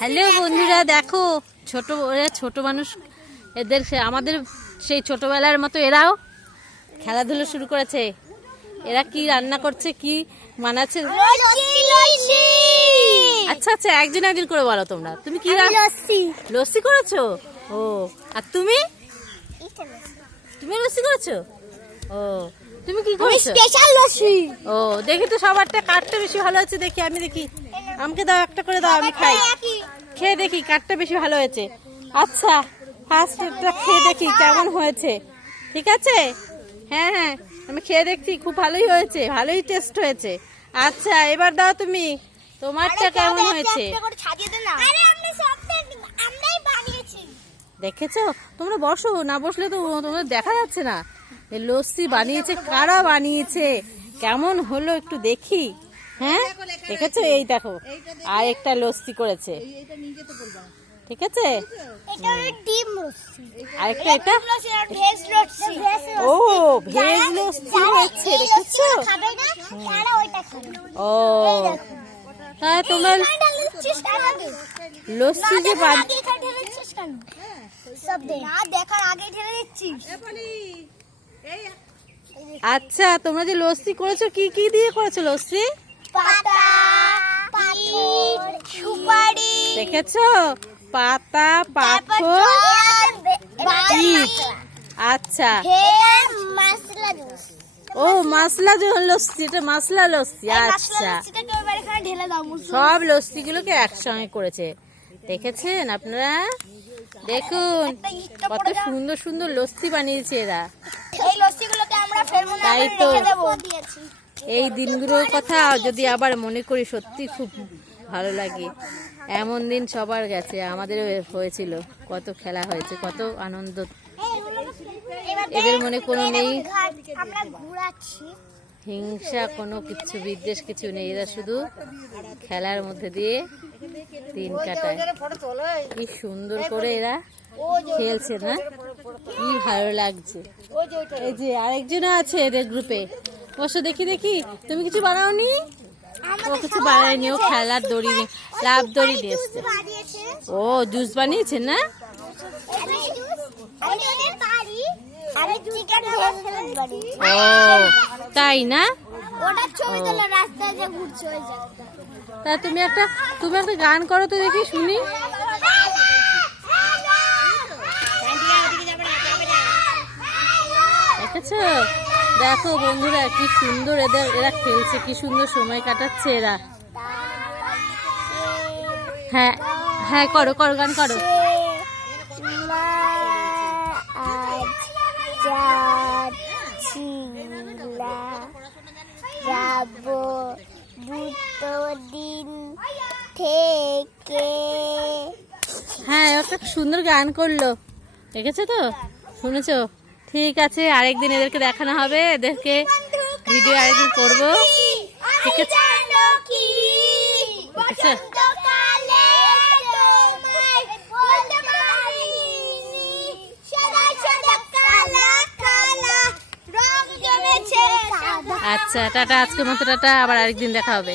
Hello বন্ধুরা, দেখো ছোট মানুষ, এদের আমাদের সেই ছোটবেলার মতো এরাও খেলাধুলো শুরু করেছে। এরা কি রান্না করছে, কি বানাচ্ছে? আচ্ছা আচ্ছা, একজন একজন করে বলো তোমরা। তুমি কি লস্যি করেছো? ও, আর তুমি লস্যি করেছো? ও, তুমি কি করেছো? স্পেশাল লস্যি। ও, দেখি তো সবারটা কাঠটা বেশি ভালো হয়েছে। দেখি, আমি দেখি, আমাকে দাও, একটা করে দাও, আমি খাই, খেয়ে দেখি কাঠটা বেশি ভালো হয়েছে। আচ্ছা, ফার্স্টটা খেয়ে দেখি কেমন হয়েছে। ঠিক আছে, হ্যাঁ হ্যাঁ, আমি খেয়ে দেখছি, খুব ভালোই হয়েছে, ভালোই টেস্ট হয়েছে। আচ্ছা, এবার দাও তুমি, তোমারটা কেমন হয়েছে? দেখেছো? তোমরা বসো, না বসলে তো তোমাদের দেখা যাচ্ছে না। এই লস্যি বানিয়েছে কারা বানিয়েছে, কেমন হলো একটু দেখি। হ্যাঁ, দেখেছো? এই দেখো, আর একটা লস্যি করেছে। ঠিক আছে, আরেকটা, এটা ও ভেজ লস্যি হয়েছে, দেখেছো? ও, হ্যাঁ, তোমরা লস্যি যে আচ্ছা, তোমরা যে লস্যি করেছো, কি কি দিয়ে করেছো লস্যি? দেখেছো? পাতা, পাথর, আচ্ছা। ও, মশলা লস্যি, এটা মশলা লস্যি। আচ্ছা, সব লস্যি গুলোকে একসঙ্গে করেছে। দেখেছেন আপনারা? দেখুন কত সুন্দর সুন্দর লস্যি বানিয়েছে এরা। তাই তো, এই দিনগুলোর কথা যদি আবার মনে করি, সত্যি খুব ভালো লাগে। এমন দিন সবার গেছে, আমাদেরও হয়েছিল, কত খেলা হয়েছে, কত আনন্দ। এদের মনে কোনো নেই হিংসা, কোনো কিছু বিদ্বেষ কিছু নেই। এরা শুধু খেলার মধ্যে দিয়ে দিন কাটায়। কি সুন্দর করে এরা খেলছে না, কি ভালো লাগছে। এই যে আরেকজনও আছে এদের গ্রুপে, অবশ্য দেখি দেখি। তুমি কিছু বানাওনি? ও কিছু বানায়নি, ও খেলার দড়ি, লাভ দড়ি দিয়েছে। ও, জুস বানিয়েছে না? ও, তাই না? তা তুমি একটা গান করো তো দেখি, শুনি। দেখেছো? দেখো বন্ধুরা, কি সুন্দর এরা খেলছে, কি সুন্দর সময় কাটাচ্ছে এরা। হ্যাঁ হ্যাঁ, করো করো, গান করো। হ্যাঁ, একটা সুন্দর গান করলো, দেখেছো তো, শুনেছো? ঠিক আছে, আরেকদিন এদেরকে দেখানো হবে, এদেরকে ভিডিও আরেকদিন করবো। ঠিক আছে, আচ্ছা, টাটা, আজকের মতো টাটা, আবার আরেকদিন দেখা হবে।